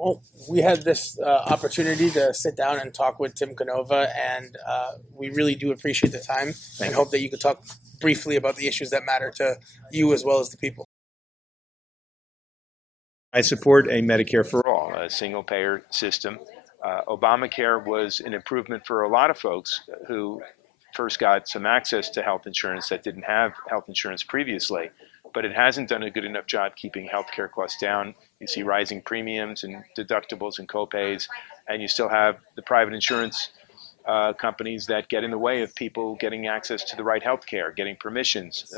Well, we had this opportunity to sit down and talk with Tim Canova, and we really do appreciate the time and hope that you could talk briefly about the issues that matter to you as well as the people. I support a Medicare for all, a single payer system. Obamacare was an improvement for a lot of folks who first got some access to health insurance that didn't have health insurance previously, but it hasn't done a good enough job keeping healthcare costs down. You see rising premiums and deductibles and copays, and you still have the private insurance companies that get in the way of people getting access to the right health care, getting permissions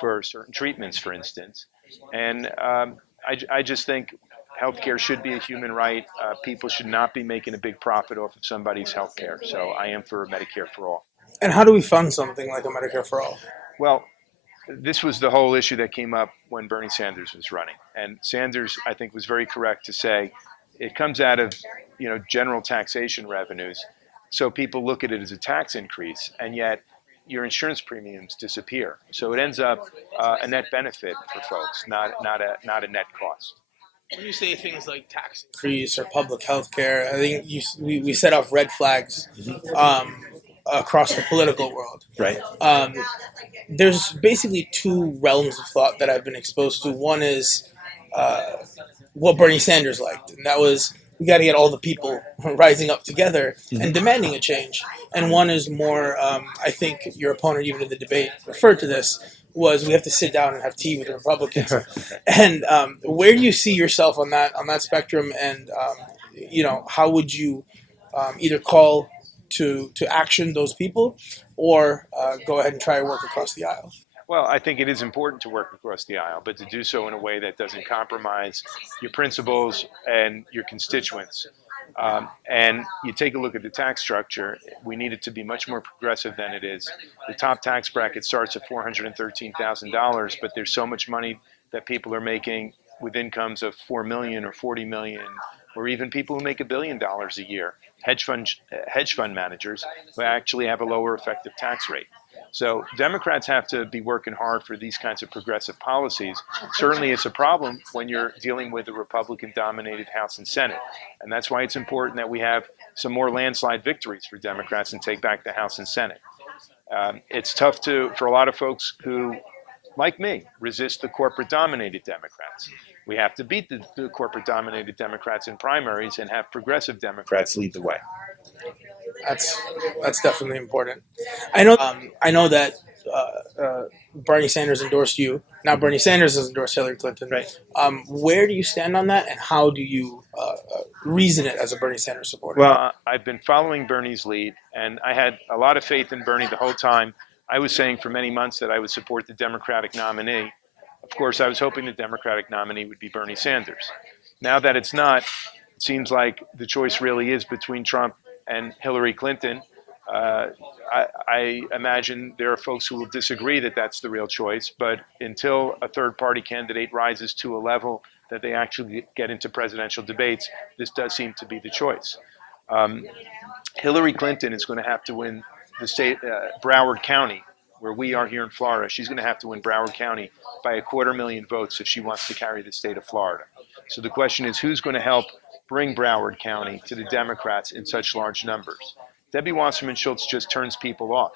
for certain treatments, for instance. And I just think healthcare should be a human right. People should not be making a big profit off of somebody's healthcare. So I am for Medicare for all. And how do we fund something like a Medicare for all? Well, this was the whole issue that came up when Bernie Sanders was running. And Sanders, I think, was very correct to say it comes out of general taxation revenues. So people look at it as a tax increase, and yet your insurance premiums disappear. So it ends up a net benefit for folks, not a net cost. When you say things like tax increase or public health care, I think we set off red flags across the political world. Right. Um, there's basically two realms of thought that I've been exposed to. One is uh, what Bernie Sanders liked, and that was we got to get all the people rising up together and demanding a change. And one is more, I think your opponent, even in the debate, referred to this, was we have to sit down and have tea with the Republicans. And where do you see yourself on that spectrum? And how would you either call to action those people, or go ahead and try to work across the aisle? Well, I think it is important to work across the aisle, but to do so in a way that doesn't compromise your principles and your constituents. And you take a look at the tax structure, we need it to be much more progressive than it is. The top tax bracket starts at $413,000, but there's so much money that people are making with incomes of 4 million or 40 million, or even people who make $1 billion a year, hedge fund managers who actually have a lower effective tax rate. So Democrats have to be working hard for these kinds of progressive policies. Certainly it's a problem when you're dealing with a Republican-dominated House and Senate. And that's why it's important that we have some more landslide victories for Democrats and take back the House and Senate. It's tough for a lot of folks who, like me, resist the corporate-dominated Democrats. We have to beat the corporate-dominated Democrats in primaries and have progressive Democrats lead the way. That's that's definitely important. I know that Bernie Sanders endorsed you. Now Bernie Sanders has endorsed Hillary Clinton. Right. Where do you stand on that, and how do you reason it as a Bernie Sanders supporter? Well, I've been following Bernie's lead, and I had a lot of faith in Bernie the whole time. I was saying for many months that I would support the Democratic nominee. Of course, I was hoping the Democratic nominee would be Bernie Sanders. Now that it's not, it seems like the choice really is between Trump and Hillary Clinton. Uh, I imagine there are folks who will disagree that that's the real choice, but until a third party candidate rises to a level that they actually get into presidential debates, this does seem to be the choice. Um, Hillary Clinton is going to have to win the state, Broward County, where we are here in Florida. She's going to have to win Broward County by 250,000 votes if she wants to carry the state of Florida. So the question is, who's going to help bring Broward County to the Democrats in such large numbers? Debbie Wasserman Schultz just turns people off.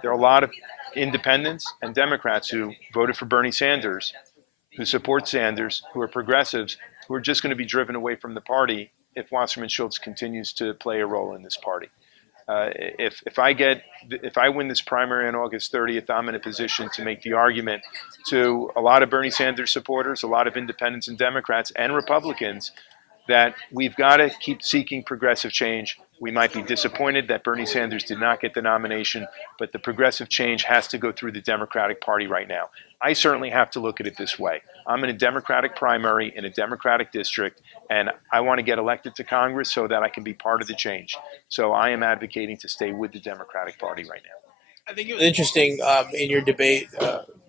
There are a lot of independents and Democrats who voted for Bernie Sanders, who support Sanders, who are progressives, who are just going to be driven away from the party if Wasserman Schultz continues to play a role in this party. If I win this primary on August 30th, I'm in a position to make the argument to a lot of Bernie Sanders supporters, a lot of independents and Democrats and Republicans that we've got to keep seeking progressive change. We might be disappointed that Bernie Sanders did not get the nomination, but the progressive change has to go through the Democratic Party right now. I certainly have to look at it this way. I'm in a Democratic primary in a Democratic district, and I want to get elected to Congress so that I can be part of the change. So I am advocating to stay with the Democratic Party right now. I think it was interesting in your debate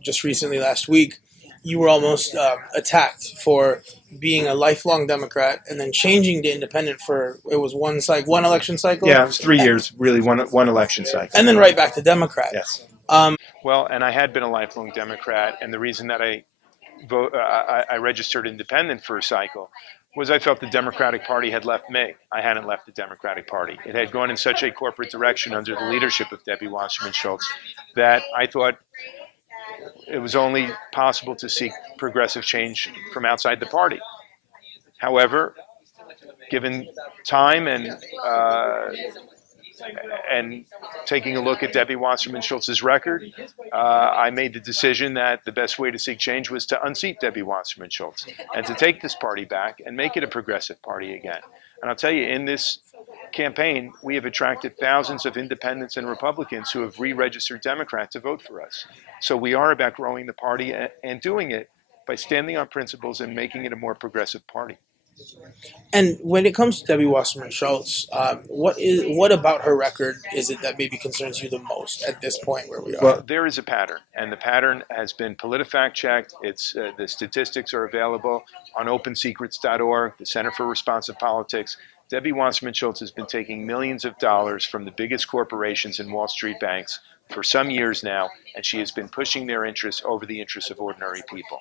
just recently last week. You were almost attacked for being a lifelong Democrat and then changing to independent for it was one election cycle. Yeah, it was 3 years, really one election cycle. And then right back to Democrat. Yes. Um, Well, and I had been a lifelong Democrat, and the reason that I registered independent for a cycle was I felt the Democratic Party had left me. I hadn't left the Democratic Party. It had gone in such a corporate direction under the leadership of Debbie Wasserman Schultz that I thought it was only possible to seek progressive change from outside the party. However, given time and taking a look at Debbie Wasserman Schultz's record, I made the decision that the best way to seek change was to unseat Debbie Wasserman Schultz and to take this party back and make it a progressive party again. And I'll tell you, in this campaign, we have attracted thousands of independents and Republicans who have re-registered Democrat to vote for us. So we are about growing the party and doing it by standing on principles and making it a more progressive party. And when it comes to Debbie Wasserman Schultz, what about her record is it that maybe concerns you the most at this point where we are? Well, there is a pattern, and the pattern has been PolitiFact checked. It's the statistics are available on OpenSecrets.org, the Center for Responsive Politics. Debbie Wasserman Schultz has been taking millions of dollars from the biggest corporations and Wall Street banks for some years now, and she has been pushing their interests over the interests of ordinary people.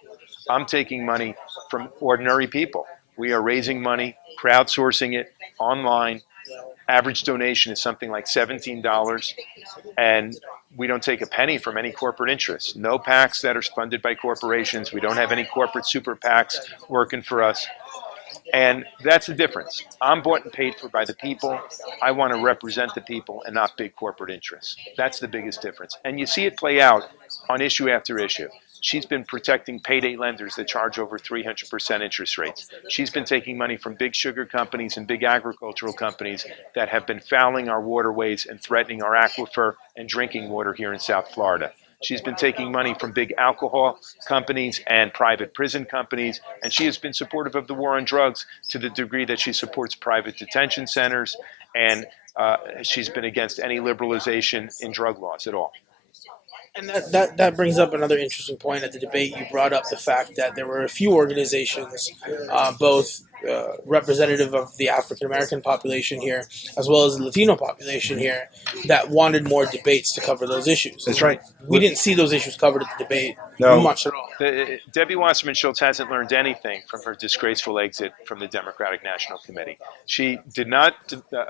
I'm taking money from ordinary people. We are raising money, crowdsourcing it online. Average donation is something like $17, and we don't take a penny from any corporate interests. No PACs that are funded by corporations. We don't have any corporate super PACs working for us. And that's the difference. I'm bought and paid for by the people. I want to represent the people and not big corporate interests. That's the biggest difference. And you see it play out on issue after issue. She's been protecting payday lenders that charge over 300% interest rates. She's been taking money from big sugar companies and big agricultural companies that have been fouling our waterways and threatening our aquifer and drinking water here in South Florida. She's been taking money from big alcohol companies and private prison companies, and she has been supportive of the war on drugs to the degree that she supports private detention centers, and she's been against any liberalization in drug laws at all. And that brings up another interesting point at the debate. You brought up the fact that there were a few organizations, both representative of the African American population here, as well as the Latino population here, that wanted more debates to cover those issues. That's right. We didn't see those issues covered at the debate No. much at all. Debbie Wasserman Schultz hasn't learned anything from her disgraceful exit from the Democratic National Committee. She did not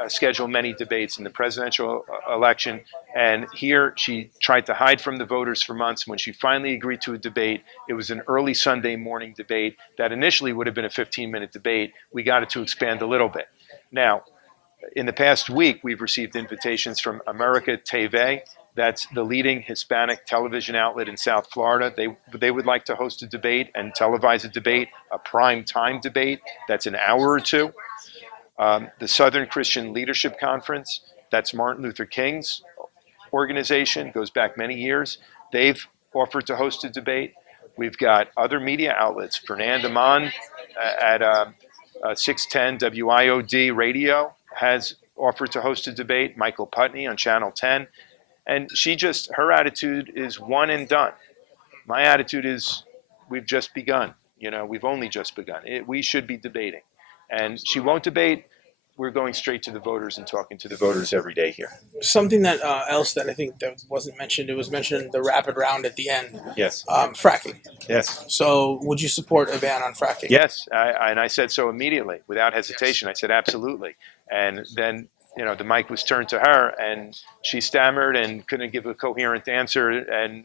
schedule many debates in the presidential election, and here she tried to hide from the voters for months. When she finally agreed to a debate, it was an early Sunday morning debate that initially would have been a 15-minute debate. We got it to expand a little bit. Now, in the past week, we've received invitations from America TV. That's the leading Hispanic television outlet in South Florida. They would like to host a debate and televise a debate, a prime time debate. That's an hour or two. The Southern Christian Leadership Conference, that's Martin Luther King's organization, goes back many years. They've offered to host a debate. We've got other media outlets. Fernand Amon at 610 WIOD radio has offered to host a debate. Michael Putney on Channel 10. And her attitude is one and done. My attitude is we've just begun. We've only just begun. We should be debating. And she won't debate. We're going straight to the voters and talking to the voters every day here. Something that else that I think that wasn't mentioned, it was mentioned in the rapid round at the end. Yes. Fracking. Yes. So would you support a ban on fracking? Yes, and I said so immediately, without hesitation. I said absolutely. And then the mic was turned to her, and she stammered and couldn't give a coherent answer. And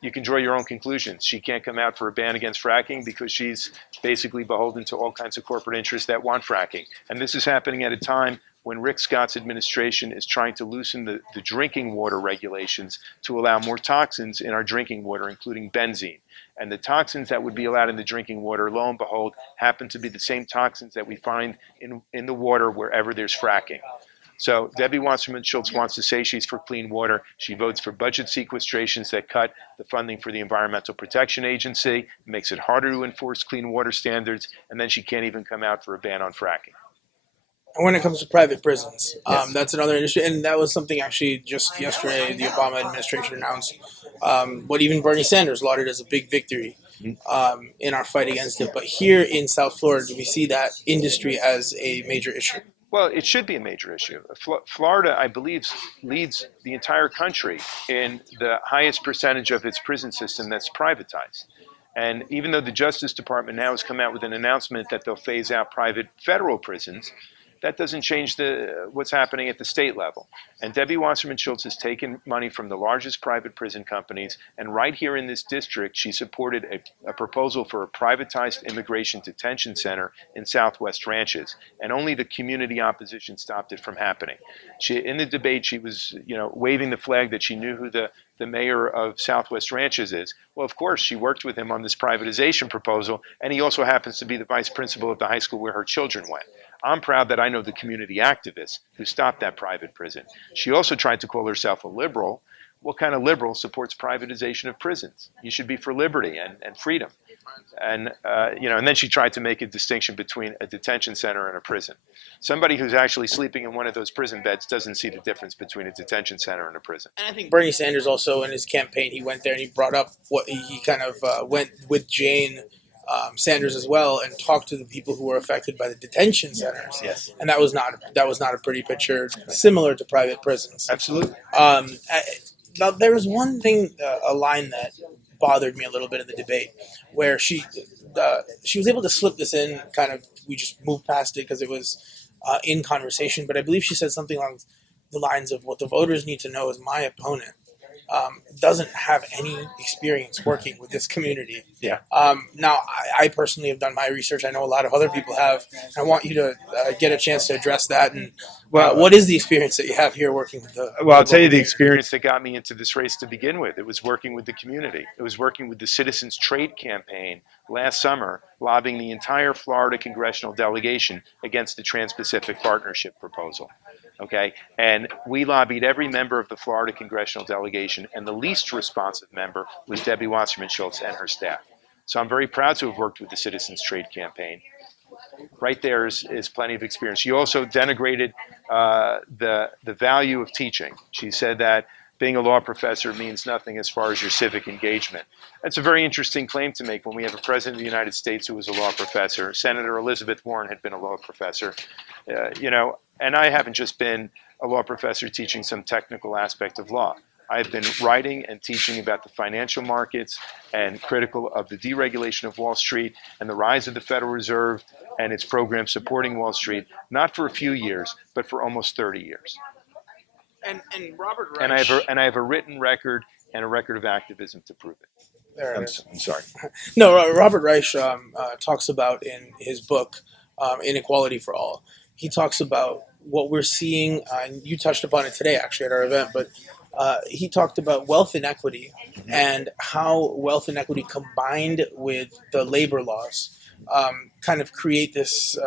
you can draw your own conclusions. She can't come out for a ban against fracking because she's basically beholden to all kinds of corporate interests that want fracking. And this is happening at a time when Rick Scott's administration is trying to loosen the drinking water regulations to allow more toxins in our drinking water, including benzene. And the toxins that would be allowed in the drinking water, lo and behold, happen to be the same toxins that we find in the water wherever there's fracking. So Debbie Wasserman Schultz wants to say she's for clean water. She votes for budget sequestrations that cut the funding for the Environmental Protection Agency, makes it harder to enforce clean water standards, and then she can't even come out for a ban on fracking. And when it comes to private prisons, Yes. that's another issue, and that was something actually just yesterday the Obama administration announced, what even Bernie Sanders lauded as a big victory in our fight against it. But here in South Florida, do we see that industry as a major issue? Well, it should be a major issue. Florida, I believe, leads the entire country in the highest percentage of its prison system that's privatized. And even though the Justice Department now has come out with an announcement that they'll phase out private federal prisons, that doesn't change what's happening at the state level. And Debbie Wasserman Schultz has taken money from the largest private prison companies, and right here in this district, she supported a proposal for a privatized immigration detention center in Southwest Ranches, and only the community opposition stopped it from happening. In the debate, she was, waving the flag that she knew who the mayor of Southwest Ranches is. Well, of course, she worked with him on this privatization proposal, and he also happens to be the vice principal of the high school where her children went. I'm proud that I know the community activists who stopped that private prison. She also tried to call herself a liberal. What kind of liberal supports privatization of prisons? You should be for liberty and freedom. And and then she tried to make a distinction between a detention center and a prison. Somebody who's actually sleeping in one of those prison beds doesn't see the difference between a detention center and a prison. And I think Bernie Sanders also in his campaign, he went there and he brought up what he kind of went with Jane Sanders as well and talked to the people who were affected by the detention centers. Yes, and that was not a pretty picture, similar to private prisons. absolutely. Now there was one thing, a line that bothered me a little bit in the debate, where she was able to slip this in. Kind of, we just moved past it because it was in conversation. But I believe she said something along the lines of, "What the voters need to know is my opponent doesn't have any experience working with this community." Yeah. Now, I personally have done my research. I know a lot of other people have. I want you to get a chance to address that. And what is the experience that you have here working with the? Well, I'll tell you the experience that got me into this race to begin with. It was working with the community. It was working with the Citizens Trade Campaign last summer, lobbying the entire Florida congressional delegation against the Trans-Pacific Partnership proposal. Okay, and we lobbied every member of the Florida congressional delegation, and the least responsive member was Debbie Wasserman Schultz and her staff. So I'm very proud to have worked with the Citizens Trade Campaign. Right there is plenty of experience. She also denigrated the value of teaching. She said that being a law professor means nothing as far as your civic engagement. That's a very interesting claim to make when we have a president of the United States who was a law professor. Senator Elizabeth Warren had been a law professor. And I haven't just been a law professor teaching some technical aspect of law. I've been writing and teaching about the financial markets and critical of the deregulation of Wall Street and the rise of the Federal Reserve and its program supporting Wall Street, not for a few years, but for almost 30 years. And Robert Reich. And I have a written record and a record of activism to prove it. There it I'm is. sorry. No, Robert Reich talks about in his book, Inequality for All. He talks about what we're seeing, and you touched upon it today actually at our event, but he talked about wealth inequity and how wealth inequity combined with the labor laws kind of create this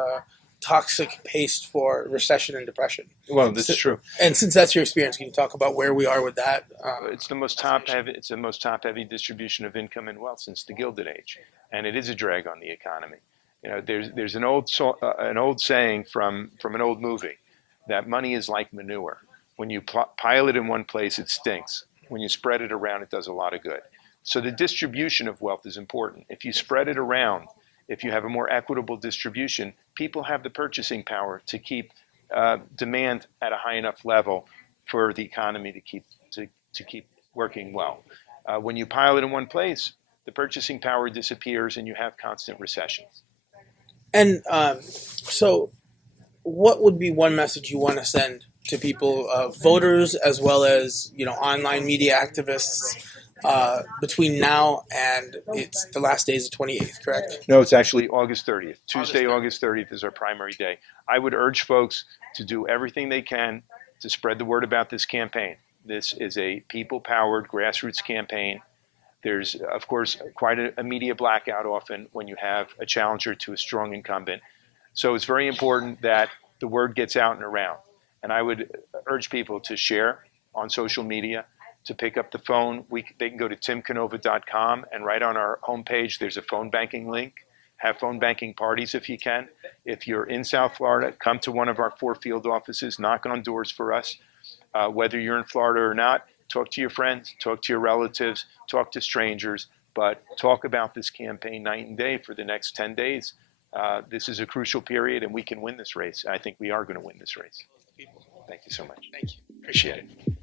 toxic paste for recession and depression. Well, this is true. And since that's your experience, can you talk about where we are with that? It's the most top-heavy. It's the most top-heavy distribution of income and wealth since the Gilded Age, and it is a drag on the economy. There's an old saying from an old movie that money is like manure. When you pile it in one place, it stinks. When you spread it around, it does a lot of good. So the distribution of wealth is important. If you spread it around, if you have a more equitable distribution, people have the purchasing power to keep demand at a high enough level for the economy to keep working well. When you pile it in one place, the purchasing power disappears and you have constant recessions. And so what would be one message you want to send to people, voters as well as online media activists, between now and it's the last day is the 28th, correct? No, it's actually August 30th. Tuesday, August 30th is our primary day. I would urge folks to do everything they can to spread the word about this campaign. This is a people-powered grassroots campaign. There's, of course, quite a media blackout often when you have a challenger to a strong incumbent. So it's very important that the word gets out and around. And I would urge people to share on social media, to pick up the phone. They can go to timcanova.com, and right on our homepage, there's a phone banking link. Have phone banking parties if you can. If you're in South Florida, come to one of our 4 field offices, knock on doors for us. Whether you're in Florida or not, talk to your friends, talk to your relatives, talk to strangers, but talk about this campaign night and day for the next 10 days. This is a crucial period, and we can win this race. I think we are going to win this race. Thank you so much. Thank you. Appreciate it.